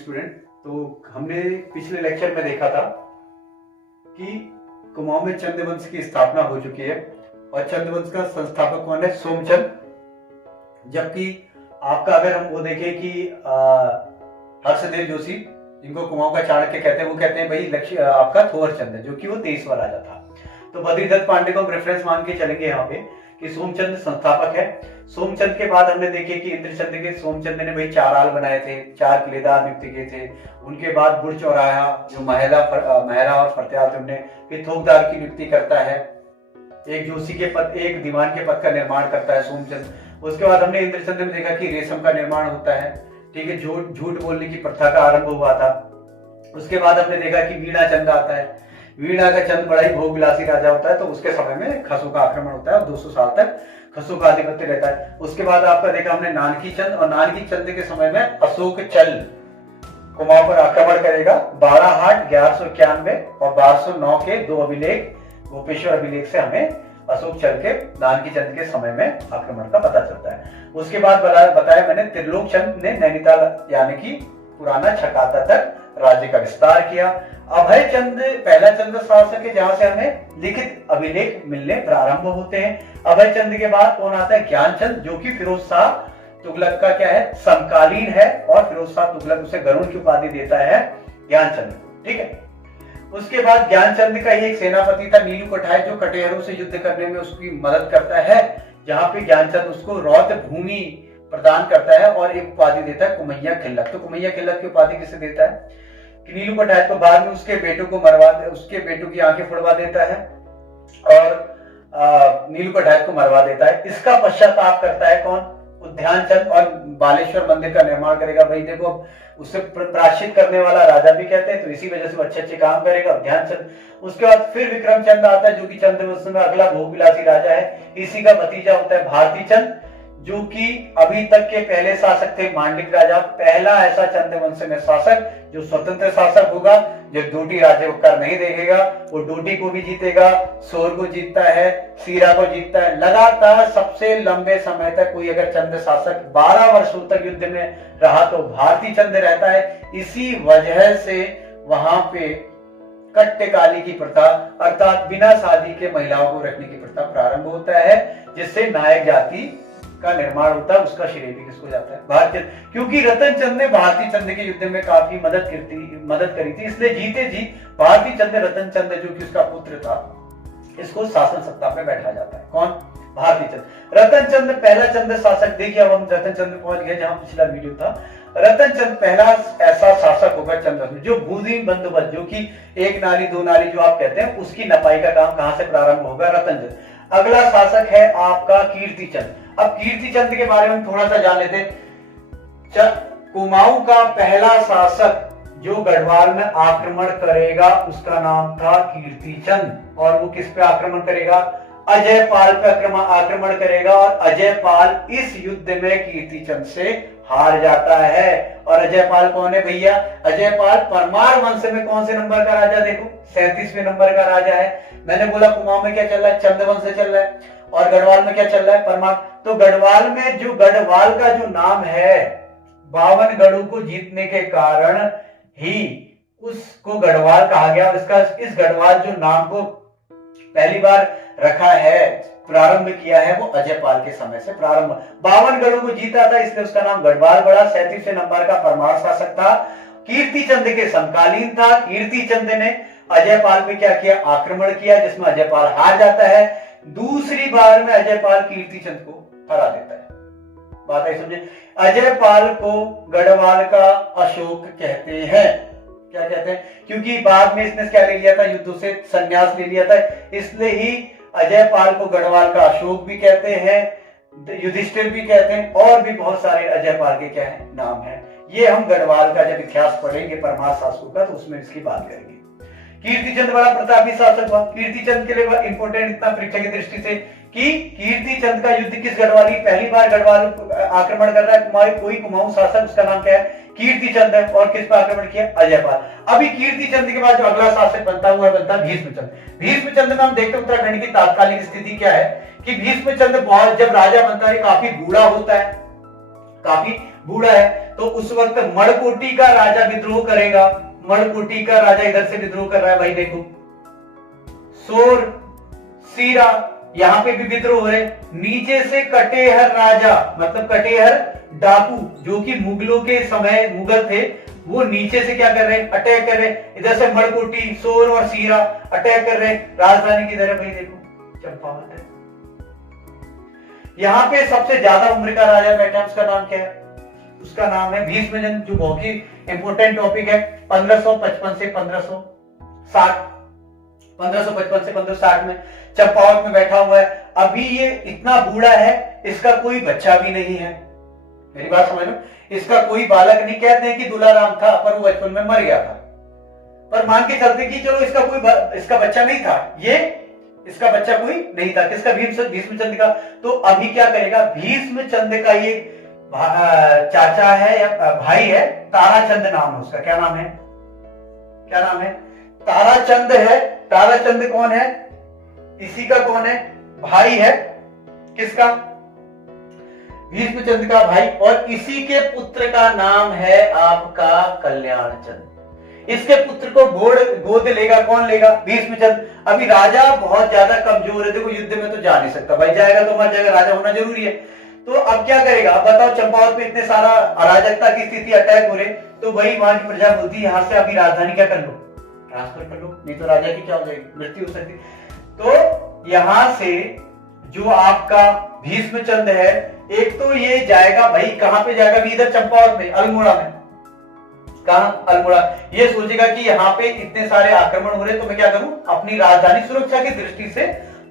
Student. तो हमने पिछले लेक्चर में देखा था कि कुमाऊं में चंद वंश की स्थापना हो चुकी है और चंद वंश का संस्थापक कौन है? सोमचंद। जबकि आपका अगर हम वो देखें कि हर्षदेव जोशी, जिनको कुमाऊं का चाणक्य कहते हैं, वो कहते हैं भाई आपका थोर चंद है, जो कि वो 23वां राजा था। तो बद्रीदत्त पांडे को हम रेफरेंस मान के चलेंगे यहाँ पे कि सोमचंद संस्थापक है। सोमचंद के बाद हमने देखे कि इंद्रचंद के सोमचंद ने भाई 4 आल बनाए थे, 4 किलेदार नियुक्त किए थे। उनके बाद बुढ़ चौराहा जो महरा और फतेहाल थे, उन्हें फिर थोकदार की नियुक्ति करता है। एक जोशी के पद, एक दीवान के पद का निर्माण करता है सोमचंद। उसके बाद हमने इंद्रचंद में देखा कि रेशम का निर्माण होता है, ठीक है, झूठ बोलने की प्रथा का आरंभ हुआ था। उसके बाद हमने देखा कि वीणा चंद आता है। वीणा का चंद बड़ा ही भोग विलासी राजा होता है, तो उसके समय में खसों का आक्रमण होता है और 200 साल तक खसों का आधिपत्य रहता है। उसके बाद आपका देखा हमने नानकी चंद, और नानकी चंद के समय में अशोक चल कुमाऊं पर आक्रमण करेगा। 12 हाट 1191 और 1209 के 2 अभिलेख, गोपेश्वर अभिलेख से हमें अशोक चल के नानकी चंद के समय में आक्रमण का पता चलता है। उसके बाद बताया मैंने त्रिलोक चंद ने नैनीताल यानी कि पुराना छकाता तक राज्य का विस्तार किया। अभय चंद पहला चंद शासक है, जहां से हमें लिखित अभिलेख मिलने प्रारंभ होते हैं। अभय चंद के बाद कौन आता है? ज्ञानचंद, जो कि फिरोज शाह तुगलक का क्या है? समकालीन है, और फिरोज शाह तुगलक उसे गरुड़ की उपाधि देता है ज्ञानचंद, ठीक है। उसके बाद ज्ञानचंद का ही एक सेनापति था नीलू कठाय, जो कटेहरों से युद्ध करने में उसकी मदद करता है, जहां पे ज्ञानचंद उसको रौद्र भूमि प्रदान करता है और एक उपाधि देता है कुमैया खिल्लक। तो कुमैया खिल्लक की उपाधि किसे देता है? नीलू कठाय को। बाद में उसके बेटों को उसके बेटों की आंखें फोड़वा देता है और नीलू कठाय को मरवा देता है। इसका पश्चाताप करता है कौन? उद्यानचंद, और बालेश्वर मंदिर का निर्माण करेगा। भाई देखो, उससे प्रायश्चित करने वाला राजा भी कहते हैं, तो इसी वजह से अच्छे अच्छे काम करेगा ध्यानचंद। उसके बाद फिर विक्रमचंद आता है, जो कि चंद वंश में अगला भोग विलासी राजा है। इसी का भतीजा होता है भारती चंद, जो कि अभी तक के पहले शासक थे मांडलिक राजा। पहला ऐसा चंद वंश में शासक जो स्वतंत्र शासक होगा, जो डोटी राज्य को कर नहीं देखेगा। वो डोटी को भी जीतेगा, सोर को जीतता है, सीरा को जीतता है। लगातार सबसे लंबे समय तक कोई अगर चंद शासक 12 वर्षों तक युद्ध में रहा तो भारती चंद रहता है। इसी वजह से वहां पे कट्टेकाली की प्रथा, अर्थात बिना शादी के महिलाओं को रखने की प्रथा प्रारंभ होता है, जिससे नायक जाति का निर्माण होता है। उसका श्रेय भी किसको जाता है? भारती चंद, क्योंकि रतन चंद ने भारती चंद के युद्ध में काफी मदद करी थी, इसलिए जीते जी भारती चंद रतन चंद, जो कि उसका पुत्र था, इसको शासन सत्ता पे बैठा जाता है। कौन? भारती चंद। रतन चंद पहला चंद शासक। देखिए अब हम रतन चंद में पहुंच गए जहां पिछला वीडियो था। रतन चंद पहला ऐसा शासक होगा चंद में जो भूमि बंदोबस्त, जो कि 1 नाली 2 नाली जो आप कहते हैं, उसकी नपाई का काम कहां से प्रारंभ होगा? रतन चंद। अगला शासक है आपका कीर्ति चंद। अब कीर्ति चंद के बारे में थोड़ा सा जान लेते हैं। कुमाऊं का पहला शासक जो गढ़वाल में आक्रमण करेगा, उसका नाम था कीर्ति चंद। और वो किस पे आक्रमण करेगा? अजय पाल पे आक्रमण करेगा, और अजय पाल इस युद्ध में कीर्ति चंद से हार जाता है। और अजय पाल कौन है भैया? अजय पाल परमार वंश में कौन से नंबर का राजा? देखो 37वें नंबर का राजा है। मैंने बोला कुमाऊं में क्या चल रहा है? चंद वंश चल रहा है। और गढ़वाल में क्या चल रहा है? परमार। तो गढ़वाल में जो गढ़वाल का जो नाम है, 52 गढ़ों को जीतने के कारण ही उसको गढ़वाल कहा गया। इस गढ़वाल जो नाम को पहली बार रखा है, प्रारंभ किया है, वो अजय पाल के समय से प्रारंभ। 52 गढ़ों को जीता था, इसलिए उसका नाम गढ़वाल पड़ा। 37वें नंबर का परमार शासक था, कीर्ति चंद के समकालीन था। कीर्ति चंद ने अजय पाल पे क्या किया? आक्रमण किया, जिसमें अजय पाल हार जाता है। दूसरी बार में अजय पाल कीर्ति चंद को हरा देता है। बात आई समझे? अजय पाल को गढ़वाल का अशोक कहते हैं। क्या कहते हैं? क्योंकि बाद में इसने क्या ले लिया था? युद्धों से संन्यास ले लिया था, इसलिए ही अजय पाल को गढ़वाल का अशोक भी कहते हैं, युधिष्ठिर भी कहते हैं, और भी बहुत सारे अजय पाल के क्या है नाम है। ये हम गढ़वाल का जब इतिहास पढ़ेंगे परमार शासकों का, तो उसमें इसकी बात करेंगे। कीर्ति चंद बड़ा प्रतापी शासक हुआ। कीर्ति चंद के लिए इंपोर्टेंट इतना परीक्षा की दृष्टि से कि कीर्ति चंद का युद्ध किस गढ़वाली, पहली बार गढ़वाल आक्रमण कर रहा है कोई कुमाऊं शासक, उसका नाम क्या है? कीर्ति चंद है। और किस पर आक्रमण किया? अजय पाल। अभी कीर्ति चंद के बाद जो अगला शासक बनता हुआ बनता भीष्मचंद। भीष्मचंद में हम देखते हैं उत्तराखंड की तात्कालिक स्थिति क्या है कि भीष्मचंद जब राजा बनता है काफी बूढ़ा होता है, काफी बूढ़ा है। तो उस वक्त मणकोटी का राजा विद्रोह करेगा, मणकोटी का राजा इधर से विद्रोह कर रहा है भाई देखो, सोर, सीरा, यहां पे भी विद्रोह हो रहे। नीचे से कटेहर राजा, मतलब कटेहर डाकू, जो कि मुगलों के समय मुगल थे, वो नीचे से क्या कर रहे हैं, अटैक कर रहे हैं। इधर से मणकोटी, सोर और सीरा अटैक कर रहे हैं। राजधानी किधर है भाई देखो, चंपावत है। यहाँ पे सबसे ज्यादा उम्र का राजा बैठा है, उसका नाम क्या है, उसका नाम है भीष्मजन, जो बहुत ही इंपोर्टेंट टॉपिक है। 1555 से 1560, 1555 से 1560 में चंपावत में बैठा हुआ है। अभी ये इतना बूढ़ा है, इसका कोई बच्चा भी नहीं है। मेरी बात समझ लो, इसका कोई बालक नहीं। कहते हैं कि दुलाराम था पर वो बचपन में मर गया था, पर मान के चलते कि चलो इसका बच्चा नहीं था, ये इसका बच्चा कोई नहीं था। किसका, भीष्मचंद का। तो अभी क्या करेगा, भीष्मचंद का ये चाचा है या भाई है, ताराचंद नाम है उसका। क्या नाम है, क्या नाम है, ताराचंद है। ताराचंद कौन है, इसी का कौन है, भाई है। किसका, भीष्मचंद का भाई। और इसी के पुत्र का नाम है आपका कल्याणचंद। इसके पुत्र को गोद लेगा कौन, लेगा, भीष्मचंद। अभी राजा बहुत ज्यादा कमजोर है, देखो युद्ध में तो जा नहीं सकता भाई, जाएगा तो मर जाएगा, राजा होना जरूरी है। तो अब क्या करेगा, अब बताओ, चंपावत में इतने सारा अराजकता की स्थिति, अटैक हो रहे, तो वही वहां की प्रजा बोलती है यहाँ से अभी राजधानी क्या कर लो, ट्रांसफर कर लो, नहीं तो राजा की क्या हो जाएगी, मृत्यु हो सकती। तो यहां से जो आपका भीष्मचंद है, एक तो ये जाएगा भाई, कहां पे जाएगा, भी इधर चंपावत में, अल्मोड़ा में। कहां, अल्मोड़ा। ये सोचेगा कि यहाँ पे इतने सारे आक्रमण हो रहे, तो मैं क्या करूं, अपनी राजधानी सुरक्षा की दृष्टि से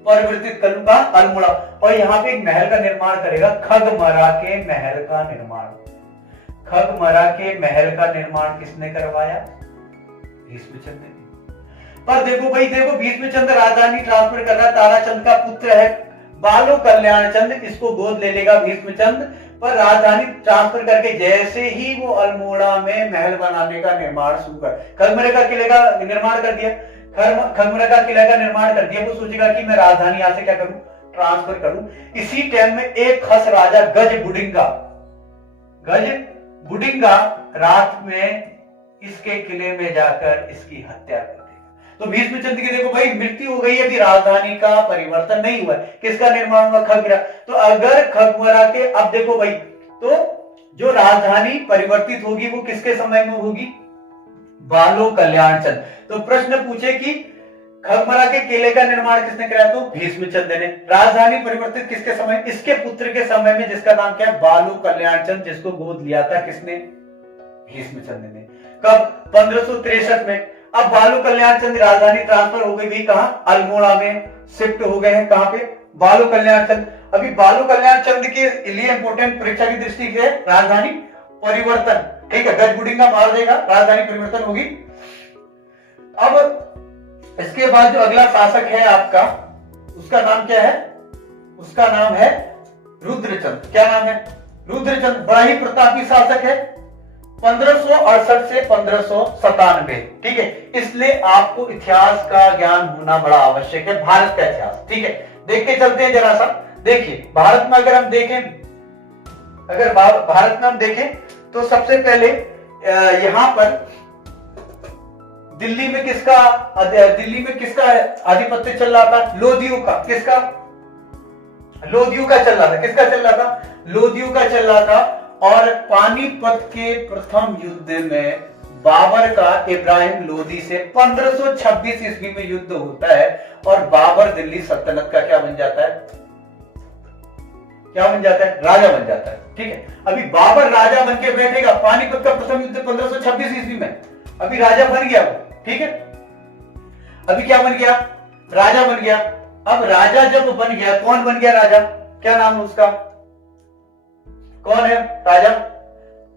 परिवर्तित करूंगा, अल्मोड़ा। और यहाँ पे एक महल का निर्माण करेगा, खगमरा के महल का निर्माण। खगमरा के महल का निर्माण किसने करवाया, भीष्मचंद ने। पर देखो भाई, देखो भीष्मचंद राजधानी ट्रांसफर कर रहा है, ताराचंद का पुत्र है बालो कल्याणचंद, इसको गोद ले लेगा भीष्मचंद। पर राजधानी ट्रांसफर करके जैसे ही वो अल्मोड़ा में महल बनाने का निर्माण शुरू कर, खगमरे का किले का निर्माण कर दिया, खगमरे का किला का निर्माण कर दिया, वो सोचेगा कि मैं राजधानी यहां से क्या करूं, ट्रांसफर करूं। इसी टाइम में एक खस राजा गज बुडिंगा रात में इसके किले में जाकर इसकी हत्या कर देगा। तो भीष्मचंद की देखो भाई मृत्यु हो गई है, अभी राजधानी का परिवर्तन नहीं हुआ, किसका निर्माण हुआ, खगमरा। तो अगर खगमरा के, अब देखो भाई, तो जो राजधानी परिवर्तित होगी वो किसके समय में होगी, बालो कल्याणचंद। तो प्रश्न पूछे कि खगमरा के किले का निर्माण किसने कराया, तो भीष्मचंद ने। राजधानी परिवर्तित किसके समय, इसके पुत्र के समय में, जिसका नाम क्या है, बालो कल्याणचंद, जिसको गोद लिया था किसने, भीष्मचंद ने। कब, 1563 में। अब बालो कल्याणचंद राजधानी ट्रांसफर हो गई, कहां, अल्मोड़ा में शिफ्ट हो गए हैं। कहां पे, बालो कल्याणचंद। अभी बालो कल्याणचंद के लिए इंपोर्टेंट परीक्षा की दृष्टि से राजधानी परिवर्तन, ठीक है, गजबुडिंगा मार देगा, राजधानी परिवर्तन होगी। अब इसके बाद जो अगला शासक है आपका, उसका नाम क्या है, उसका नाम है रुद्रचंद। क्या नाम है, रुद्रचंद। बड़ा ही प्रतापी शासक है, 1568 से 1597, ठीक है। इसलिए आपको इतिहास का ज्ञान होना बड़ा आवश्यक है, भारत का इतिहास, ठीक है। देख के चलते हैं जरा सा। देखिए भारत में अगर हम देखें, भारत में हम देखें तो सबसे पहले यहां पर दिल्ली में किसका आधिपत्य चल रहा था, लोदियों का। किसका, लोदियों का चल रहा था। किसका चल रहा था, लोदियों का चल रहा था। और पानीपत के प्रथम युद्ध में बाबर का इब्राहिम लोदी से 1526 ईस्वी में युद्ध होता है, और बाबर दिल्ली सल्तनत का क्या बन जाता है, क्या बन जाता है, राजा बन जाता है, ठीक है। अभी बाबर राजा बन के बैठेगा, पानीपत का प्रथम युद्ध 1526 ईस्वी में, अभी राजा बन गया वो, ठीक है। अभी क्या बन गया, राजा बन गया। अब राजा जब बन गया, कौन बन गया राजा, क्या नाम है उसका, कौन है राजा,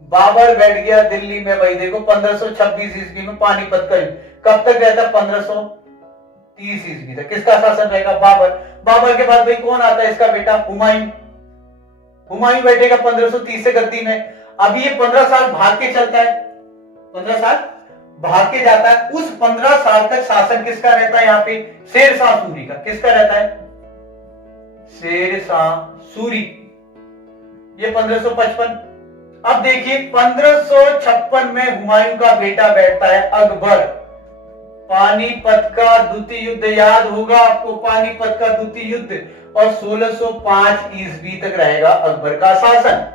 बाबर बैठ गया दिल्ली में भाई देखो 1526 ईस्वी में पानीपत का युद्ध। कब तक रहता, 1530 ईस्वी तक। किसका शासन रहेगा, बाबर। बाबर के बाद भाई कौन आता है, इसका बेटा हुमायूं। हुमायूं बैठेगा 1530 से गद्दी में। अभी ये 15 साल भाग के चलता है, 15 साल भाग के जाता है। उस 15 साल तक शासन किसका रहता है, यहाँ पे शेरशाह सूरी का। किसका रहता है, शेरशाह सूरी। ये 1555 अब देखिए 1556 में हुमायूं का बेटा बैठता है अकबर। पानीपत का द्वितीय युद्ध याद होगा आपको, पानीपत का द्वितीय युद्ध, और 1605 ईस्वी तक रहेगा अकबर का शासन,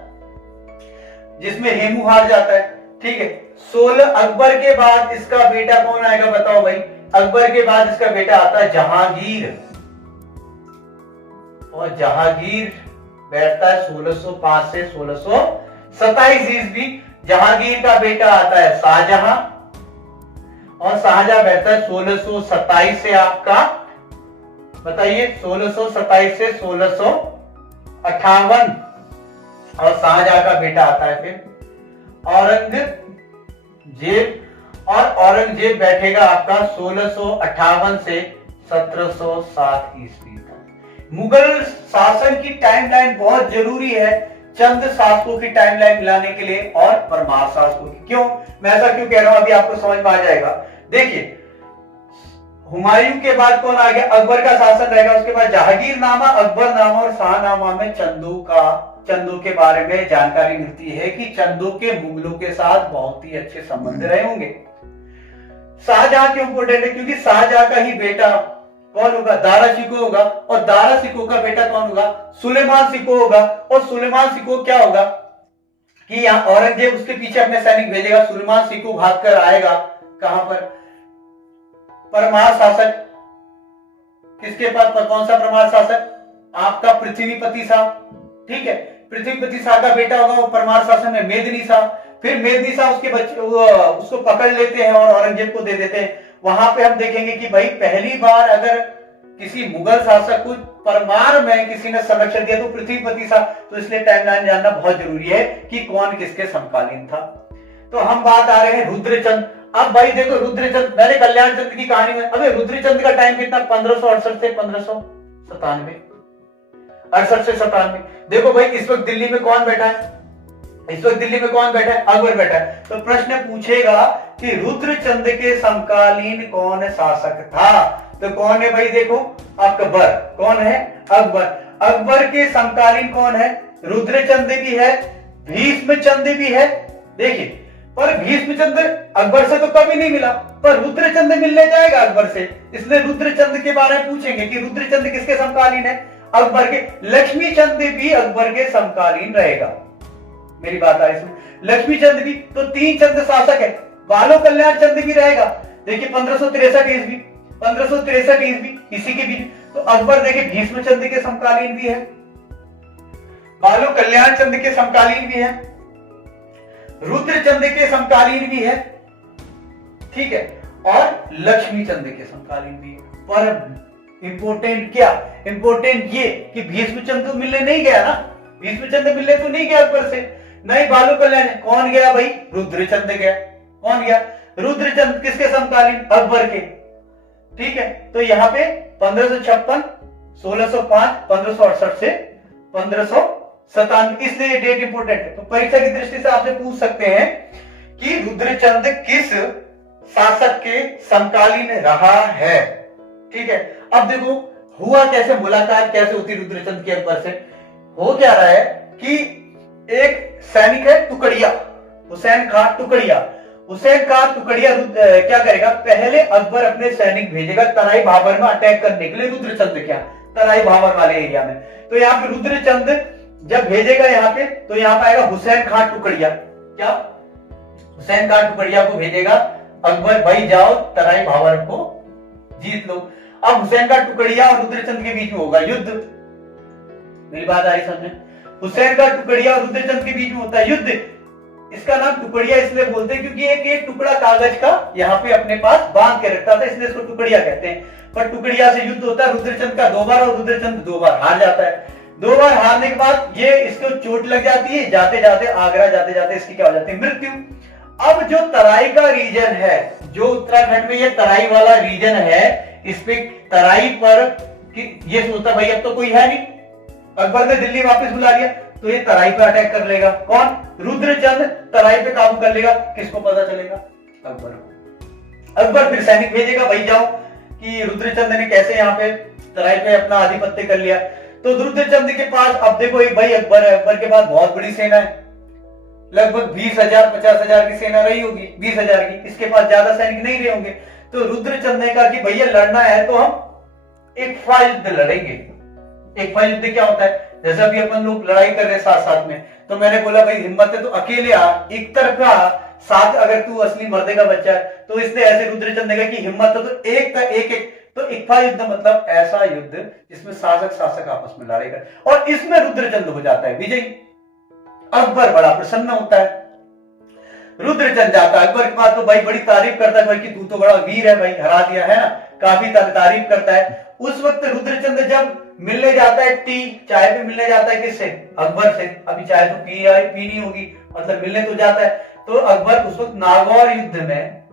जिसमें हेमू हार जाता है। ठीक है, 16 अकबर के बाद इसका बेटा कौन आएगा बताओ भाई? अकबर के बाद इसका बेटा आता है जहांगीर, और जहांगीर बैठता है 1605 से 1627 ईस्वी। जहांगीर का बेटा आता है शाहजहां, और शाहजहां बैठता है 1627 से आपका, बताइए 1627 से 1658, और शाहजहां का बेटा आता है फिर औरंगजेब, और औरंगजेब बैठेगा आपका 1658 से 1707 ईस्वी तक। मुगल शासन की टाइमलाइन बहुत जरूरी है चंद शासकों की टाइमलाइन मिलाने के लिए और परमार शासकों की। क्यों, मैं ऐसा क्यों कह रहा हूं, अभी आपको समझ में आ जाएगा। देखिए हुमायूं के बाद कौन आ गया? अकबर का शासन रहेगा, उसके बाद जहांगीरनामा, अकबरनामा और शाहनामा में चंदों के बारे में जानकारी मिलती है कि चंदों के मुगलों के साथ बहुत ही अच्छे संबंध रहे होंगे। शाहजहां क्यों इंपोर्टेंट है? क्योंकि शाहजहां का ही बेटा कौन होगा? दारा शिकोह होगा, और दारा शिकोह का बेटा कौन होगा? सुलेमान शिकोह होगा। और सुलेमान शिकोह क्या होगा कि यहाँ औरंगजेब उसके पीछे अपने सैनिक भेजेगा, सुलेमान शिकोह भागकर आएगा कहां पर? परमार शासक, किसके पास? कौन सा परमार शासक? आपका पृथ्वीपति शाह। ठीक है, पृथ्वीपति शाह का बेटा होगा वो परमार शासन में मेदिनी शाह। फिर मेदिनी शाह उसके बच्चे उसको पकड़ लेते हैं और औरंगजेब को दे देते हैं। वहां पे हम देखेंगे कि भाई पहली बार अगर किसी मुगल शासक को परमार में किसी ने संरक्षण दिया तो पृथ्वीपति शाह। तो इसलिए टाइमलाइन जानना बहुत जरूरी है कि कौन किसके समकालीन था। तो हम बात आ रहे हैं रुद्रचंद। अब भाई देखो रुद्रचंद, मैंने कल्याण चंद की कहानी में, अबे रुद्रचंद का टाइम कितना? 1568 से 1597, 68 से 97। देखो भाई इस वक्त दिल्ली में कौन बैठा है? इस वक्त दिल्ली में कौन बैठा है? अकबर बैठा है। तो प्रश्न पूछेगा कि रुद्रचंद के समकालीन कौन शासक था? तो कौन है भाई? देखो अकबर। कौन है? अकबर। अकबर के समकालीन कौन है? रुद्रचंद भी है, भीष्मचंद भी है। देखिए पर भीष्मचंद अकबर से तो कभी नहीं मिला, पर रुद्रचंद मिलने जाएगा अकबर से, इसलिए रुद्रचंद के बारे में पूछेंगे कि रुद्रचंद किसके समकालीन है? अकबर के। लक्ष्मीचंद भी अकबर के समकालीन रहेगा। मेरी बात आ इसमें, लक्ष्मीचंद भी। तो 3 चंद शासक है। बालो कल्याण चंद भी रहेगा। देखिए 1563 ईस्वी, 1563 ईस्वी इसी के बीच। तो अकबर देखिए भीष्मचंद के समकालीन भी है, बालो कल्याण चंद के समकालीन भी है, रुद्रचंद के समकालीन भी है, ठीक है, और लक्ष्मीचंद के समकालीन भी है। पर इंपोर्टेंट क्या? इंपोर्टेंट ये कि भीष्मचंद तो मिलने नहीं गया ना, भीष्मचंद मिलने तो नहीं गया अकबर से, नहीं बालो कल्याण। कौन गया भाई? रुद्रचंद गया। कौन गया? रुद्रचंद। किसके समकालीन? अकबर के। ठीक है, तो यहाँ पे 1556, 1605, 1568 से 1597, इसलिए डेट इंपोर्टेंट है। तो परीक्षा की दृष्टि से आपसे पूछ सकते हैं कि रुद्रचंद किस शासक के समकालीन रहा है। ठीक है, अब देखो हुआ कैसे, मुलाकात कैसे होती रुद्रचंद की अकबर से। हो क्या रहा है कि एक सैनिक है टुकड़िया, हुसैन खान टुकड़िया। हुसैन खान टुकड़िया क्या करेगा? पहले अकबर अपने सैनिक भेजेगा तराई भाबर में अटैक करने के लिए। रुद्रचंद क्या? तराई भाबर वाले एरिया में। तो यहाँ पे रुद्रचंद जब भेजेगा यहाँ पे, तो यहाँ पे आएगा हुसैन खान टुकड़िया। क्या? हुसैन खान टुकड़िया को भेजेगा अकबर, भाई जाओ तराई भाबर को जीत लो। अब हुसैन खान टुकड़िया और रुद्रचंद के बीच में होगा युद्ध। मेरी बात आ रही समझ? हुसैन खान टुकड़िया और रुद्रचंद के बीच में होता है युद्ध। इसका नाम टुकड़िया इसलिए बोलते हैं क्योंकि एक टुकड़ा कागज का यहाँ पे अपने पास बांध के रखता था, इसलिए इसको टुकड़िया कहते हैं। पर टुकड़िया से युद्ध होता है रुद्रचंद का 2 बार, और रुद्रचंद 2 बार हार जाता है। 2 बार हारने के बाद ये इसको चोट लग जाती है, जाते जाते आगरा जाते जाते इसकी क्या हो जाती है? मृत्यु। अब जो तराई का रीजन है, जो उत्तराखंड में ये तराई वाला रीजन है, इस पे तराई पर ये सोचता भाई अब तो कोई है नहीं, अकबर ने दिल्ली वापस बुला लिया, तो ये तराई पे अटैक कर लेगा। कौन? रुद्रचंद तराई पे काबू कर लेगा। किसको पता चलेगा? अकबर को। अकबर फिर सैनिक भेजेगा, भाई जाओ कि रुद्रचंद ने कैसे यहाँ पे तराई पे अपना आधिपत्य कर लिया। तो रुद्रचंद के पास अब देखो एक भाई अकबर है, अकबर के पास बहुत बड़ी सेना है, लगभग 20,000 50,000 की सेना रही होगी, 20,000 की, इसके पास ज्यादा सैनिक नहीं रहे होंगे। तो रुद्रचंद ने कहा कि भैया लड़ना है तो हम एक फा युद्ध लड़ेंगे। एक फा युद्ध क्या होता है, जैसे अभी अपन लोग लड़ाई कर रहे हैं साथ साथ में, तो मैंने बोला भाई हिम्मत है तो अकेले आ, एक तरफा साथ, अगर तू असली मर्दे का बच्चा है। तो इसने ऐसे रुद्रचंद ने कहा कि हिम्मत है तो एक तो इक्फा युद्ध मतलब ऐसा युद्ध जिसमें शासक शासक आपस में लड़ेगा, और इसमें रुद्रचंद हो जाता है विजयी। अकबर बड़ा प्रसन्न होता है, रुद्रचंद जाता है अकबर के पास, तो भाई बड़ी तारीफ करता है भाई कि तू तो बड़ा वीर है भाई, हरा दिया है ना, काफी तारीफ करता है। उस वक्त रुद्रचंद जब मिलने जाता है, टी चाय पे मिलने जाता है, किससे, अकबर से। अभी चाय तो पीनी होगी, मतलब मिलने तो जाता है। तो अकबर उस वक्त नागौर युद्ध में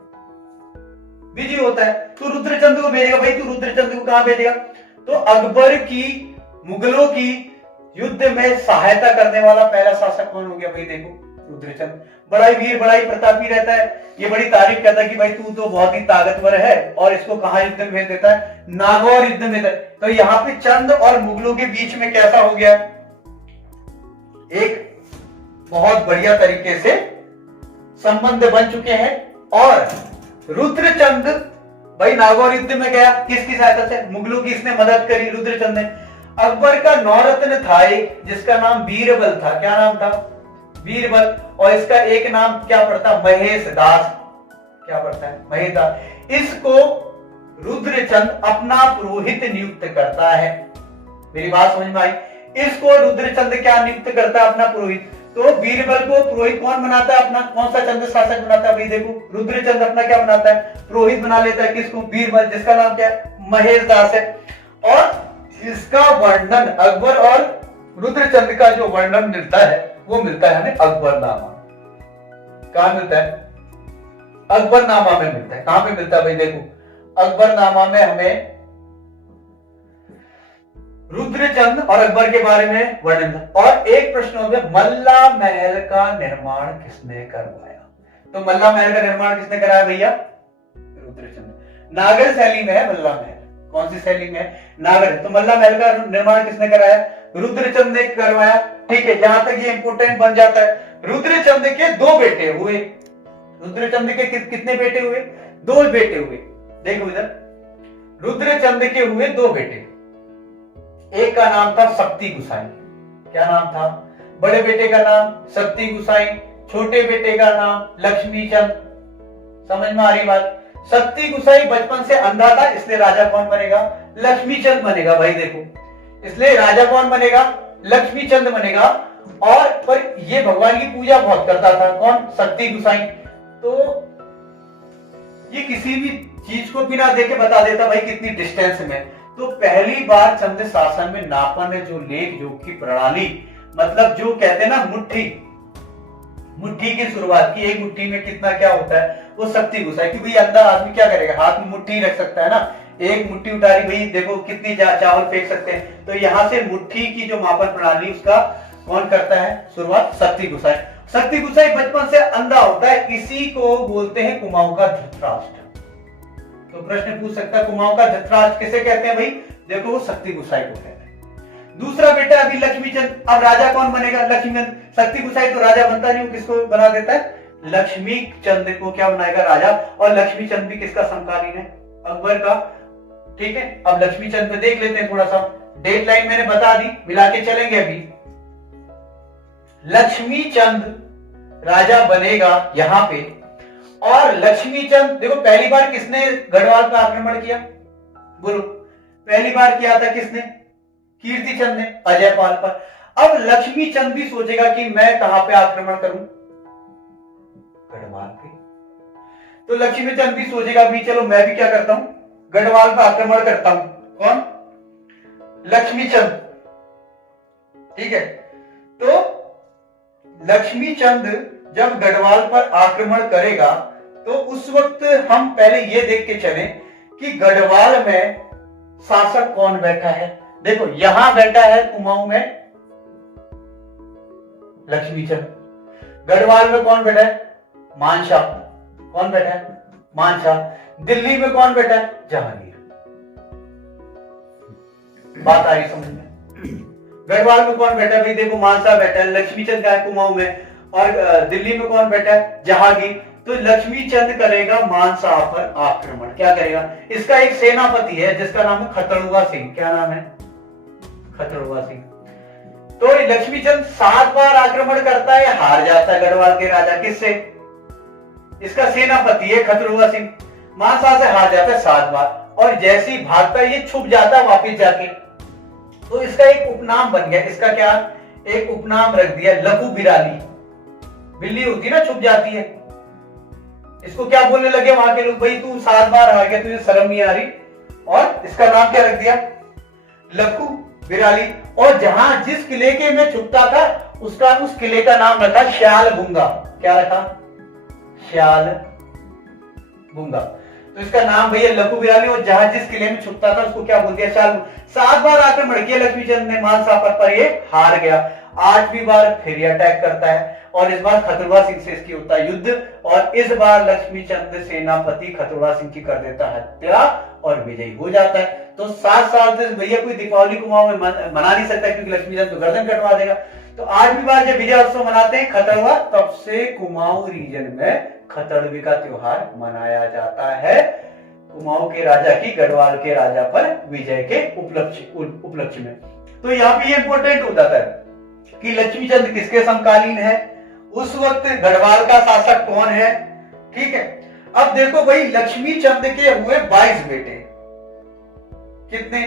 विजय होता है, तो रुद्रचंद को भेजेगा। भाई तू रुद्रचंद को कहां भेजेगा, तो अकबर की मुगलों की युद्ध में सहायता करने वाला पहला शासक कौन हो गया भाई, देखो रुद्रचंद। बड़ा ही वीर, बड़ा ही प्रतापी रहता है। ये बड़ी तारीफ करता है कि भाई तू तो बहुत ही ताकतवर है, और इसको कहां युद्ध में भेज देता है, नागौर युद्ध में। तो यहाँ पे चंद और मुगलों के बीच में कैसा हो गया, एक बहुत बढ़िया तरीके से संबंध बन चुके हैं। और रुद्रचंद भाई नागौर युद्ध में गया, किसकी सहायता से, मुगलों की इसने मदद करी रुद्रचंद ने। अकबर का नौरत्न था एक, जिसका नाम बीरबल था। क्या नाम था, बीरबल। और इसका एक नाम क्या पड़ता, महेश दास। क्या पड़ता है, महेश दास। इसको रुद्रचंद अपना पुरोहित नियुक्त करता है। मेरी बात समझ में आई, इसको रुद्रचंद क्या नियुक्त करता है, अपना पुरोहित। तो बीरबल को पुरोहित कौन बनाता है अपना, कौन सा चंद्र शासक बनाता है भाई, देखो रुद्रचंद अपना क्या बनाता है, पुरोहित बना लेता है, किसको, बीरबल, जिसका नाम क्या है, महेश दास है। और इसका वर्णन अकबर और रुद्रचंद का जो वर्णन मिलता है वो मिलता है हमें अकबरनामा। कहां मिलता है, अकबरनामा में मिलता है। कहां पे मिलता है भाई, देखो अकबरनामा में हमें रुद्रचंद और अकबर के बारे में वर्णन। और एक प्रश्न हो गया, मल्ला महल का निर्माण किसने करवाया, तो मल्ला महल का निर्माण किसने कराया भैया, रुद्रचंद। नागर शैली में है मल्ला महल, कौन सी शैली में है, नागर। तो मल्ला महल का निर्माण किसने कराया, रुद्रचंद ने करवाया। ठीक है, जहां तक ये इंपोर्टेंट बन जाता है। रुद्रचंद के दो बेटे हुए, रुद्रचंद के कितने बेटे हुए, दो बेटे हुए। देखो इधर, रुद्रचंद के हुए दो बेटे, एक का नाम था शक्ति गुसाई। क्या नाम था, बड़े बेटे का नाम शक्ति गुसाई, छोटे बेटे का नाम लक्ष्मी चंद। समझ में आ रही बात, शक्ति गुसाई बचपन से अंधा था, इसलिए राजा कौन बनेगा, लक्ष्मी चंद बनेगा। भाई देखो, इसलिए राजा कौन बनेगा, लक्ष्मी चंद बनेगा। और पर ये भगवान की पूजा बहुत करता था, कौन, शक्ति गुसाई। तो ये किसी भी चीज को बिना देखे बता देता भाई कितनी डिस्टेंस में। तो पहली बार चंद शासन में नापन जो लेख जोग की प्रणाली, मतलब जो कहते हैं ना मुट्ठी की शुरुआत की, एक मुट्ठी में कितना क्या होता है, वो शक्ति घुसाई। क्योंकि अंधा आदमी क्या करेगा, हाथ में मुट्ठी रख सकता है ना, एक मुट्ठी उतारी भाई देखो कितनी चावल फेंक सकते हैं। तो यहाँ से मुट्ठी की जो मापन प्रणाली उसका कौन करता है शुरुआत, शक्ति घुसाई। शक्ति घुसाई बचपन से अंधा होता है, इसी को बोलते हैं कुमाऊं का धृतराष्ट्र। तो प्रश्न पूछ सकता है कुमाऊं का धृतराष्ट्र किसे कहते हैं भाई, देखो वो शक्ति गुसाई को कहते हैं। दूसरा बेटा अभी लक्ष्मीचंद, अब राजा कौन बनेगा, लक्ष्मीचंद। शक्ति गुसाई तो राजा बनता नहीं, किसको बना देता है, लक्ष्मी चंद को क्या बनाएगा राजा। और लक्ष्मी चंद भी किसका समकालीन है, अकबर का। ठीक है, अब लक्ष्मी चंद में देख लेते हैं थोड़ा सा, डेट लाइन मैंने बता दी, मिला के चलेंगे। अभी लक्ष्मी चंद राजा बनेगा यहां पे। और लक्ष्मी चंद देखो, पहली बार किसने गढ़वाल पर आक्रमण किया, बोलो, पहली बार किया था किसने, कीर्ति चंद ने अजयपाल पर। अब लक्ष्मी चंद भी सोचेगा कि मैं कहां पे आक्रमण करूं, गढ़वाल पे। तो लक्ष्मी चंद भी सोचेगा भी चलो मैं भी क्या करता हूं, गढ़वाल पर आक्रमण करता हूं। कौन, लक्ष्मी चंद। ठीक है, तो लक्ष्मी चंद जब गढ़वाल पर आक्रमण करेगा तो उस वक्त हम पहले ये देख के चलें कि गढ़वाल में शासक कौन बैठा है। देखो यहां बैठा है कुमाऊं में लक्ष्मीचंद, गढ़वाल में कौन बैठा है, मानशाह। कौन बैठा है, मानशाह। दिल्ली में कौन बैठा है, जहांगीर। बात आ रही समझ में। गढ़वाल में कौन बैठा है भाई, देखो मानशाह बैठा है, लक्ष्मीचंद का है कुमाऊं में, और दिल्ली में कौन बैठा है? जहांगीर। तो लक्ष्मी चंद करेगा मानसा पर आक्रमण। क्या करेगा? इसका एक सेनापति है जिसका नाम है खतड़ुआ सिंह। क्या नाम है? खतड़ुआ सिंह। तो लक्ष्मी चंद 7 बार आक्रमण करता है, हार जाता है गढ़वाल के राजा। किससे? इसका सेनापति है खतड़ुआ सिंह, मानसा से हार जाता है 7 बार। और जैसे ही भागता है ये छुप जाता है वापिस जाके। तो इसका एक उपनाम बन गया। इसका क्या? एक उपनाम रख दिया, लघु बिराली। बिल्ली होती ना, छुप जाती है। इसको क्या बोलने लगे वहां के लोग? भाई तू 7 बार हार गया, तुझे शर्म नहीं आ रही? और इसका नाम क्या रख दिया? लघु बिराली। और जहां जिस किले के में छुपता था उसका उस किले का नाम रखा श्याल भूंगा। क्या रखा? श्याल भूंगा। तो इसका नाम भैया लघु बिराली। और जहां जिस किले में छुपता था उसको क्या बोल दिया? श्याल। 7 बार आक्रमण किया लक्ष्मीचंद ने मानसा पर ये हार गया। 8वीं बार फिर ये अटैक करता है और इस बार खतड़ुआ सिंह से इसकी होता है युद्ध। और इस बार लक्ष्मीचंद सेनापति खतड़ुआ सिंह की कर देता हत्या और विजयी हो जाता है। तो 7 साल से भैया कोई दीपावली कुमाऊं में मना नहीं सकता क्योंकि लक्ष्मीचंद तो गर्दन कटवा देगा। तो 8वीं बार जब विजय उत्सव मनाते हैं खतड़ुआ, तब से कुमाऊं रीजन में खतड़वी का त्योहार मनाया जाता है, कुमाऊं के राजा की गढ़वाल के राजा पर विजय के उपलक्ष्य में। तो यहाँ पे ये इंपॉर्टेंट हो जाता है कि लक्ष्मीचंद किसके समकालीन है, उस वक्त गढ़वाल का शासक कौन है। ठीक है, अब देखो भाई लक्ष्मीचंद के हुए 22 बेटे। कितने?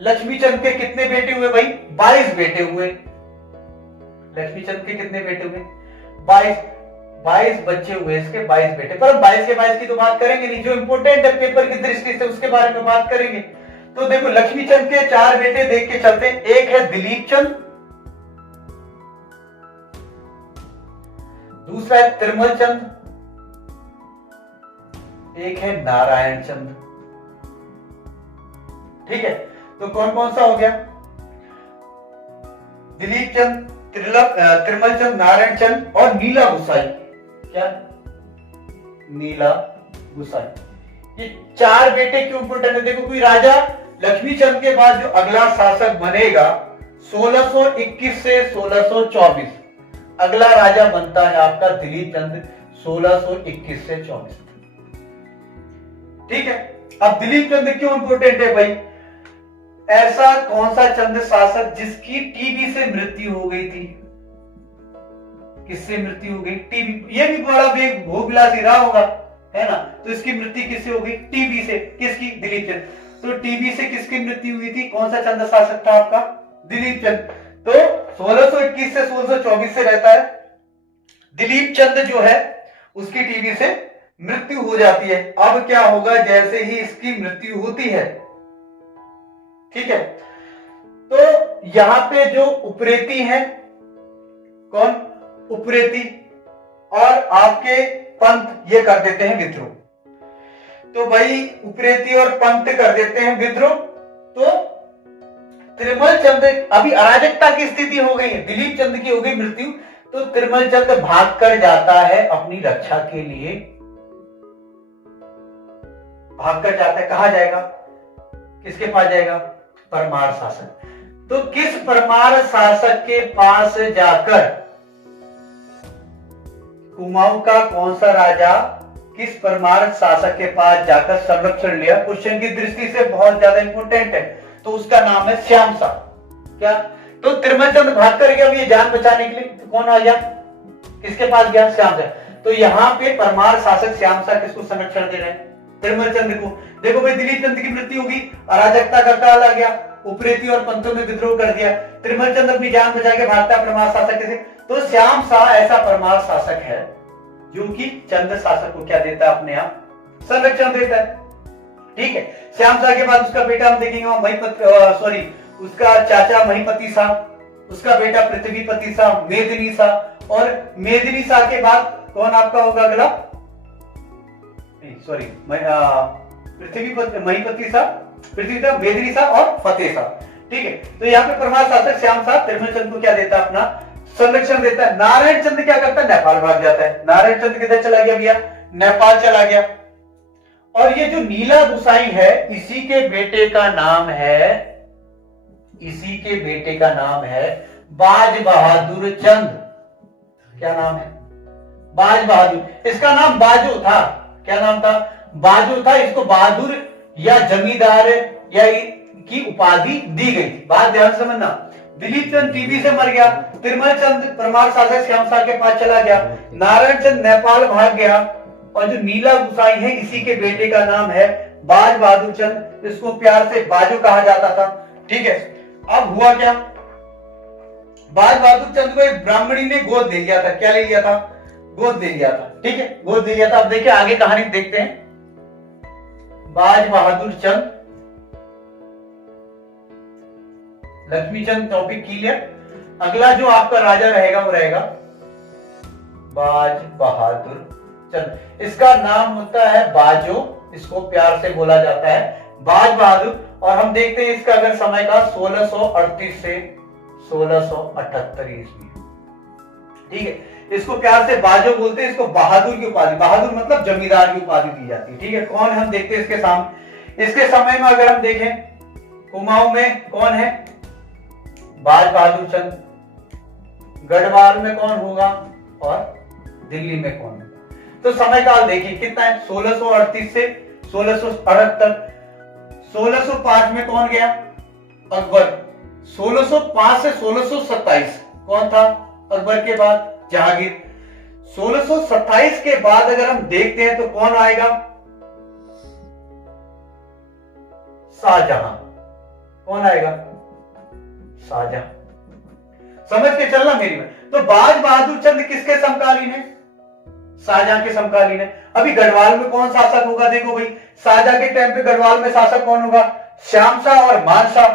लक्ष्मीचंद के कितने बेटे हुए भाई? 22 बेटे हुए। लक्ष्मीचंद के कितने बेटे हुए? 22 बच्चे हुए इसके, 22 बेटे। पर 22 के 22 की तो बात करेंगे नहीं, जो इंपोर्टेंट है पेपर की दृष्टि से उसके बारे में बात करेंगे। तो देखो लक्ष्मीचंद के 4 बेटे देख के चलते। एक है दिलीप चंद, दूसरा है त्रिमल चंद, एक है नारायण चंद। ठीक है, तो कौन कौन सा हो गया? दिलीप चंद, त्रिमल चंद, नारायण चंद और नीला गुसाई। क्या? नीला गुसाई। ये 4 बेटे क्यों इंपोर्टेंट है? देखो कोई राजा लक्ष्मीचंद के बाद जो अगला शासक बनेगा 1621 से 1624, अगला राजा बनता है आपका दिलीप चंद 1621 से 24। ठीक है, अब दिलीप चंद क्यों इंपोर्टेंट है भाई? ऐसा कौन सा चंद शासक जिसकी टीबी से मृत्यु हो गई थी? किससे मृत्यु हो गई? टीबी। ये भी बड़ा भोगविलासी रहा होगा, है ना? तो इसकी मृत्यु किससे हो गई? टीबी से। किसकी? दिलीप चंद। तो टीबी से किसकी मृत्यु हुई थी? कौन सा चंद शासक था आपका? दिलीप चंद। तो 1621 से 1624 से रहता है। दिलीप चंद जो है उसकी टीबी से मृत्यु हो जाती है। अब क्या होगा जैसे ही इसकी मृत्यु होती है? ठीक है, तो यहां पे जो उपरेती हैं, कौन? उपरेती और आपके पंत ये कर देते हैं विद्रोह। तो भाई उपरेती और पंत कर देते हैं विद्रोह। तो त्रिमल चंद, अभी अराजकता की स्थिति हो गई है, दिलीप चंद की हो गई मृत्यु। तो त्रिमल चंद भाग कर जाता है अपनी रक्षा के लिए, भागकर जाता है। कहां जाएगा? किसके पास जाएगा? परमार शासक। तो किस परमार शासक के पास जाकर कुमाऊं का कौन सा राजा किस परमार शासक के पास जाकर संरक्षण लिया? क्वेश्चन की दृष्टि से बहुत ज्यादा इंपोर्टेंट है। तो उसका नाम है श्यामसा। क्या? तो त्रिमल चंद भाग कर गया ये जान बचाने के लिए। तो कौन आ गया? किसके पास गया? श्यामसा। तो यहाँ पे परमार शासक श्यामसा किसको संरक्षण दे रहे हैं? त्रिमल चंद को। देखो भाई दिलीप चंद की मृत्यु होगी, अराजकता का काल आ गया, उपरेती और पंतों ने विद्रोह कर दिया, त्रिमल चंद अपनी जान बचा के भागता परमार शासक से। तो श्यामसा ऐसा परमार शासक है जो कि चंद शासक को क्या देता है? अपने आप संरक्षण देता है। ठीक है, श्यामसा के बाद उसका बेटा हम देखेंगे उसका चाचा महीपति शाह, उसका बेटा पृथ्वीपति शाह, मेदिनी शाह, और मेदिनी शाह के बाद कौन आपका होगा अगला? महीपति शाह, पृथ्वी शाह, मेदिनी शाह और फतेह शाह। ठीक है, तो यहाँ पे परमार शासक श्याम शाह त्रिमल चंद को क्या देता है? अपना संरक्षण देता है। नारायण चंद क्या करता है? नेपाल भाग जाता है। नारायण चंद किधर चला गया भैया? नेपाल चला गया। और ये जो नीला गुसाई है इसी के बेटे का नाम है बाज बहादुर चंद। क्या नाम है? बाज बहादुर। इसका नाम बाजू था। क्या नाम था? बाजू था। इसको बहादुर या जमींदार या की उपाधि दी गई थी। बात ध्यान से समझना। दिलीप चंद टीबी से मर गया। तिरमल चंद परमार शासक श्याम सार के पास चला गया। नारायण चंद नेपाल भाग गया। और जो नीला गुसाई है, इसी के बेटे का नाम है बाज बहादुर चंद। इसको प्यार से बाजू कहा जाता था। ठीक है। अब हुआ क्या? बाज बहादुर चंद को एक ब्राह्मणी ने गोद ले लिया था। क्या ले लिया था? गोद ले लिया था। ठीक है, गोद ले लिया था। अब देखिए आगे कहानी देखते हैं। बाज बहादुर चंद, लक्ष्मीचंद टॉपिक क्लियर। अगला जो आपका राजा रहेगा वो रहेगा बाज बहादुर चंद। इसका नाम होता है बाजो। इसको प्यार से बोला जाता है बाज बहादुर। और हम देखते हैं इसका अगर समय का 1638 से 1678 ईस्वी। ठीक है, इसको प्यार से बाजो बोलते हैं। इसको बहादुर की उपाधि, बहादुर मतलब जमींदार की उपाधि दी जाती है। ठीक है, कौन हम देखते हैं इसके सामने। इसके समय में अगर हम देखें, कुमाऊं में कौन है? बाज बहादुर चंद। गढ़वाल में कौन होगा? और दिल्ली में कौन होगा? तो समय काल देखिए कितना है, 1638 से 1678। 1605 में कौन गया? अकबर। 1605 से 1627 कौन था? अकबर के बाद जहांगीर। 1627 के बाद अगर हम देखते हैं तो कौन आएगा? शाहजहां। कौन आएगा? शाहजहां। समझ के चलना मेरी में। तो बाज बहादुर चंद किसके समकालीन है? शाहजहां के समकालीन है। अभी गढ़वाल में कौन शासक होगा? देखो भाई, शाहजहां के टाइम पे गढ़वाल में शासक कौन होगा? श्यामशाह और मानशाह।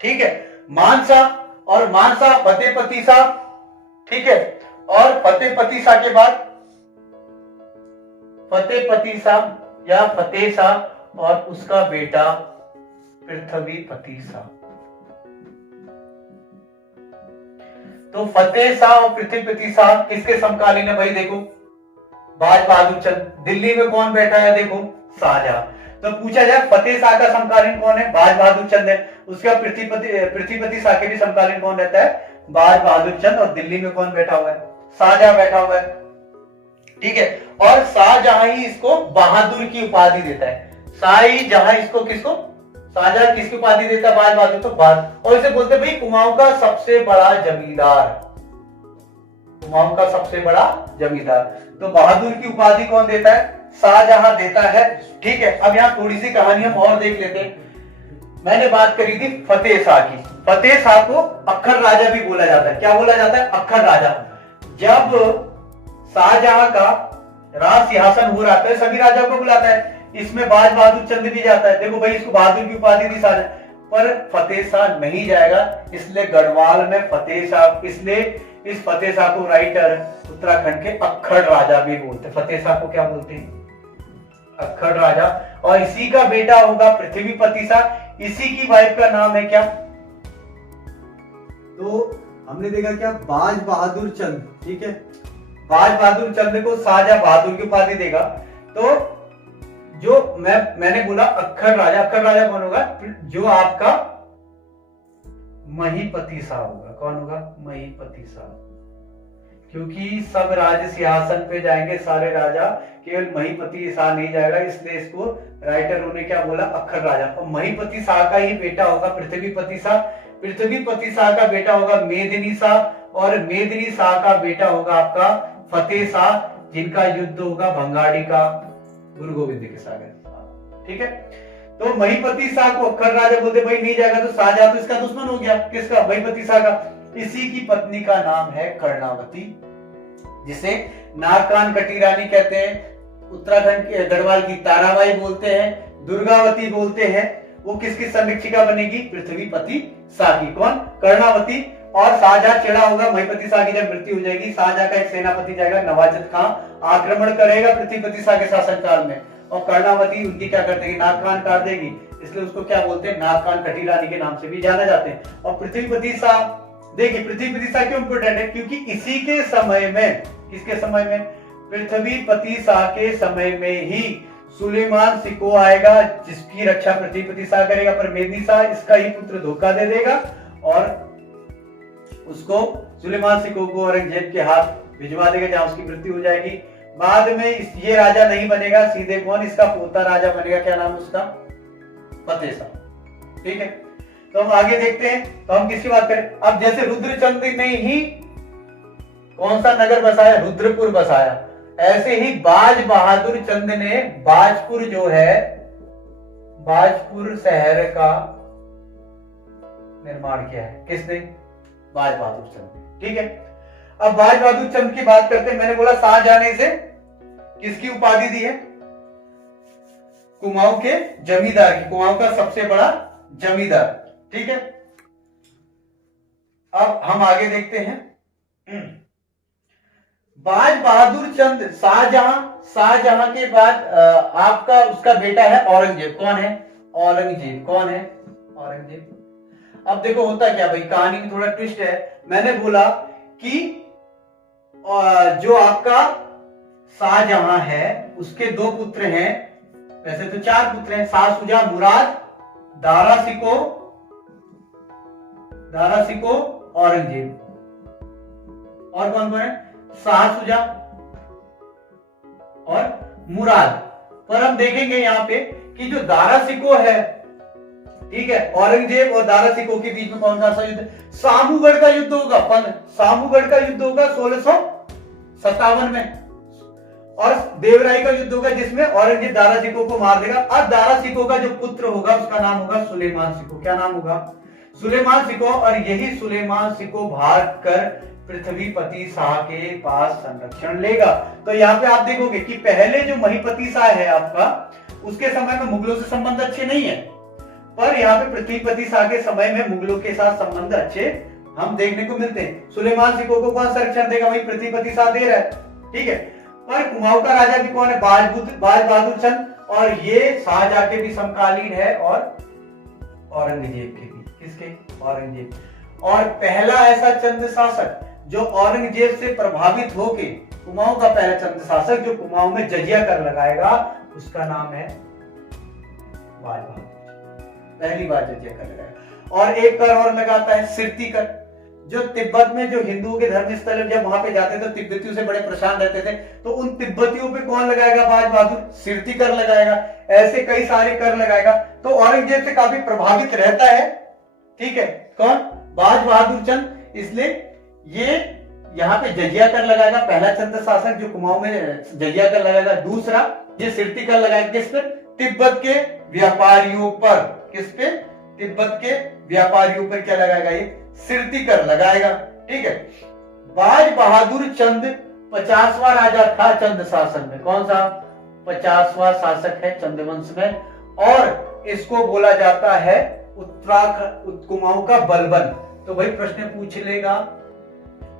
ठीक है, मानशाह और मानशाह, फतेहपति शाह। ठीक है, और फतेहपति शाह के बाद फतेहपति शाह या फतेह शाह और उसका बेटा पृथ्वीपति शाह। तो फतेह शाह और पृथ्वीपति शाह किसके समकालीन है भाई? देखो बाज बहादुर चंद। दिल्ली में कौन बैठा है? देखो शाहजहां। तो पूछा जाए फतेह शाह का समकालीन कौन है? बाज बहादुर चंद है। उसका पृथ्वीपति शाह के भी समकालीन कौन रहता है? बाज बहादुर चंद। और दिल्ली में कौन बैठा हुआ है? शाहजहां बैठा हुआ है। ठीक है, और शाहजहां ही इसको बहादुर की उपाधि देता है। शाहजहां इसको किसको? शाहजहां किसकी उपाधि देता है? बाज बहादुर। तो बाज, और इसे बोलते भाई कुमाऊं का सबसे बड़ा जमींदार। कुमाऊं का सबसे बड़ा जमींदार। तो बहादुर की उपाधि कौन देता है? शाहजहां देता है। ठीक है, अब यहाँ थोड़ी सी कहानी हम और देख लेते हैं। मैंने बात करी थी फतेह शाह की। फतेह शाह को अक्खर राजा भी बोला जाता है। क्या बोला जाता है? अक्खर राजा। जब शाहजहां का राज सिंहासन हो रहा था, सभी राजाओं को बुलाता है। इसमें बाज बहादुर चंद भी जाता है। देखो भाई, इसको बहादुर की उपाधि दी शाह, पर फतेह शाह नहीं जाएगा। इसलिए गढ़वाल में फतेह शाह, इसलिए इस फतेह शाह को राइटर उत्तराखंड के अक्खड़ राजा भी बोलते हैं। फतेह शाह को क्या बोलते हैं? अक्खड़ राजा। और इसी का बेटा होगा पृथ्वीपति शाह। इसी की वाइफ का नाम है क्या? तो हमने देखा क्या? बाज बहादुर चंद। ठीक है, बाज बहादुर चंद को शाहजहां बहादुर की उपाधि देगा। तो जो मैंने बोला अक्खड़ राजा। अक्खड़ राजा कौन होगा? जो आपका महीपति शाह होगा। कौन होगा? महीपति शाह। क्योंकि सब राज सिंहासन पे जाएंगे सारे राजा, केवल महीपति शाह नहीं जाएगा। इसलिए इसको राइटरों ने क्या बोला? अक्खड़ राजा। और महीपति शाह का ही बेटा होगा पृथ्वीपति शाह। पृथ्वीपति शाह का बेटा होगा मेदिनी शाह। और मेदिनी शाह का बेटा होगा आपका फतेह शाह, जिनका युद्ध होगा भंगाड़ी का गुरु गोविंद के साथ। ठीक है, तो महीपति शाह को अक्खड़ राजा बोलते। भाई नहीं जाएगा तो शाहजहां तो इसका दुश्मन हो गया। किसका? महीपति शाह का। इसी की पत्नी का नाम है कर्णावती, जिसे नाग कान कटी रानी कहते हैं। उत्तराखंड के गढ़वाल की ताराबाई बोलते हैं, दुर्गावती बोलते हैं। वो किसकी संरक्षिका बनेगी? पृथ्वीपति शाह की। कौन? कर्णावती। और शाहजहां चिड़ा होगा महीपति शाह की जब मृत्यु हो जाएगी। शाहजहां का एक सेनापति जाएगा नवाजत खां, आक्रमण करेगा पृथ्वीपति शाह के शासनकाल में। और कर्णावती उनकी क्या कर देगी? नाक कान काट देगी। इसलिए उसको क्या बोलते हैं? नाग कान कटी रानी के नाम से भी जाना जाते हैं। और पृथ्वीपति शाह, देखिए पृथ्वीपति शाह क्यों इंपोर्टेंट है? क्योंकि इसी के समय में, किसके समय में? पृथ्वीपति शाह के समय में ही सुलेमान सिको आएगा, जिसकी रक्षा पृथ्वीपति शाह करेगा। पर मेदिनी शाह इसका ही पुत्र धोखा दे देगा और उसको सुलेमान सिको को औरंगजेब के हाथ भिजवा देगा, जहां उसकी मृत्यु हो जाएगी। बाद में ये राजा नहीं बनेगा, सीधे कौन इसका पोता राजा बनेगा, क्या नाम उसका, फतेह शाह। ठीक है, तो हम आगे देखते हैं। तो हम किसकी बात करें, अब जैसे रुद्रचंद ने ही कौन सा नगर बसाया, रुद्रपुर बसाया, ऐसे ही बाज बहादुर चंद ने बाजपुर जो है, बाजपुर शहर का निर्माण किया है। किसने, बाज बहादुर चंद। ठीक है, अब बाज बहादुर चंद की बात करते हैं। मैंने बोला शाहजहां ने इसे किसकी उपाधि दी है, कुमाऊं के जमींदार की, कुमाऊं का सबसे बड़ा जमींदार। ठीक है, अब हम आगे देखते हैं। बाज बहादुर चंद शाहजहां के बाद आपका उसका बेटा है औरंगजेब। कौन है, औरंगजेब। कौन है, औरंगजेब। अब देखो होता क्या भाई, कहानी में थोड़ा ट्विस्ट है। मैंने बोला कि जो आपका शाहजहां है उसके 2 पुत्र हैं, वैसे तो 4 पुत्र हैं, शाह शुजा, मुराद, दारा सिको, औरंगजेब। और कौन कौन है, शाह शुजा और मुराद। पर हम देखेंगे यहां पे कि जो दारा सिको है, ठीक है, औरंगजेब और दारा सिको के बीच में कौन सा युद्ध, सामूगढ़ का युद्ध होगा। सामूगढ़ का युद्ध होगा 1657 में, और देवराई का युद्ध होगा जिसमें औरंगजेब दारा सिको को मार देगा। अब दारा सिको का जो पुत्र होगा उसका नाम होगा सुलेमान सिको। क्या नाम होगा, सुलेमान सिको। और यही सुलेमान सिको भाग कर पृथ्वीपति शाह के पास संरक्षण लेगा। तो यहाँ पे आप देखोगे कि पहले जो महिपति शाह है आपका, उसके समय में मुगलों से संबंध अच्छे नहीं है, पर यहाँ पे पृथ्वीपति शाह के समय में मुगलों के साथ संबंध अच्छे हम देखने को मिलते हैं। सुलेमान सिको को कौन संरक्षण देगा, वही पृथ्वीपति शाह दे रहा है। ठीक है, पर कुमाऊं का राजा भी कौन है, बाज बहादुर चंद, और ये शाहजहां के भी समकालीन है और औरंगजेब के भी। किसके, औरंगजेब। और पहला ऐसा चंद शासक जो औरंगजेब से प्रभावित होके, कुमाऊं का पहला चंद शासक जो कुमाऊं में जजिया कर लगाएगा, उसका नाम है बाज बहादुर। पहली बार जजिया कर लगाएगा। और एक कर और लगाता है, सिरती कर। जो तिब्बत में जो हिंदुओं के धर्म स्थल जब वहां पे जाते थे, तिब्बतियों से बड़े परेशान रहते थे, तो उन तिब्बतियों पे कौन लगाएगा, बाज बहादुर, सिरती कर लगाएगा। ऐसे कई सारे कर लगाएगा। तो औरंगजेब से काफी प्रभावित रहता है। ठीक है, कौन, बाज बहादुर चंद। इसलिए ये यहाँ पे जजिया कर लगाएगा, पहला चंद शासक जो कुमाऊं में जजिया कर लगाएगा। दूसरा ये सिरती कर लगाएगा, किस पर, तिब्बत के व्यापारियों पर। किस पे, तिब्बत के व्यापारियों पर क्या लगाएगा, ये सिरती कर लगाएगा। ठीक है, बाज बहादुर चंद 50वां राजा था चंद शासन में। कौन सा, 50वां शासक है चंद वंश में। और इसको बोला जाता है उत्तराखंड, कुमाऊं का बलबन। तो भाई प्रश्न पूछ लेगा,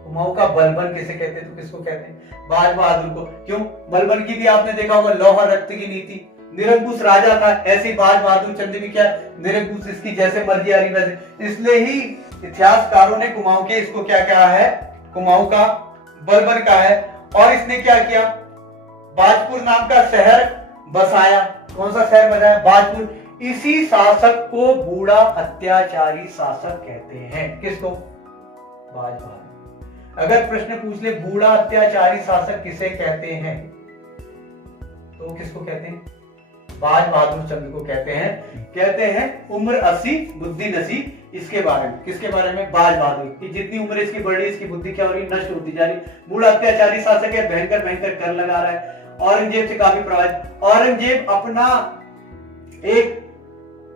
कुमाऊं का बलबन किसे कहते हैं, तो किसको कहते हैं, बाज बहादुर को। क्यों, बलबन की भी आपने देखा होगा, लौह रक्त की नीति, निरंकुश राजा था। ऐसे बाज बहादुर चंद भी क्या, निरंकुश, इसकी जैसे मर्जी आ रही वैसे। इसलिए ही इतिहासकारों ने कुमाऊं के इसको क्या कहा है, कुमाऊं का बलबन कहा है। और इसने क्या किया, बाजपुर नाम का शहर बसाया। कौन सा शहर बसाया, बाजपुर। इसी शासक को बूढ़ा अत्याचारी शासक कहते हैं। किसको, बाज बहादुर। अगर प्रश्न पूछ ले बूढ़ा अत्याचारी शासक किसे कहते हैं, तो किसको कहते हैं, बाज बहादुर चंद को कहते हैं। कहते हैं उम्र 80 बुद्धि नसी। इसके बारे में, किसके बारे में, बाज बहादुर की। जितनी उम्र इसकी बढ़ रही, इसकी बुद्धि क्या हो रही, नष्ट होती जा रही। बूढ़ा अत्याचारी शासक है, भयंकर भयंकर कर लगा रहा है, औरंगजेब से काफी प्रभावित। औरंगजेब अपना एक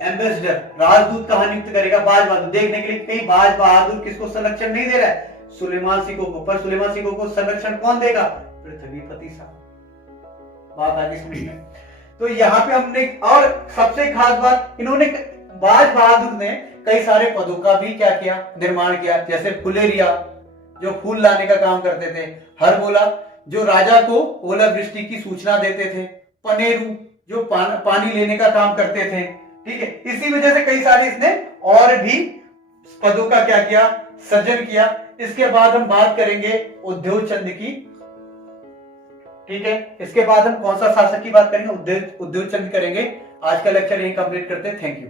एम्बेसडर, राजदूत कहां नियुक्त करेगा, बाज बहादुर, देखने के लिए कहीं बाज बहादुर किसको संरक्षण नहीं दे रहा है, सुलेमान सिको को। पर सुलेमान सिको को संरक्षण कौन देगा, पृथ्वीपति शाह। बात आगे समझ में। तो यहाँ पे हमने, और सबसे खास बात, इन्होंने, बाज बहादुर ने कई सारे पदों का भी क्या किया, निर्माण किया। जैसे फुलेरिया, जो फूल लाने का काम करते थे। हरबोला, जो राजा को ओलावृष्टि की सूचना देते थे। पनेरू, जो पानी लेने का काम करते थे। ठीक है, इसी वजह से कई सारे इसने और भी पदों का क्या किया, सृजन किया। इसके बाद हम बात करेंगे उद्योग चंद की। ठीक है, इसके बाद हम कौन सा शासक की बात करेंगे, उद्योग चंद करेंगे। आज का लेक्चर यही कंप्लीट करते हैं। Thank you.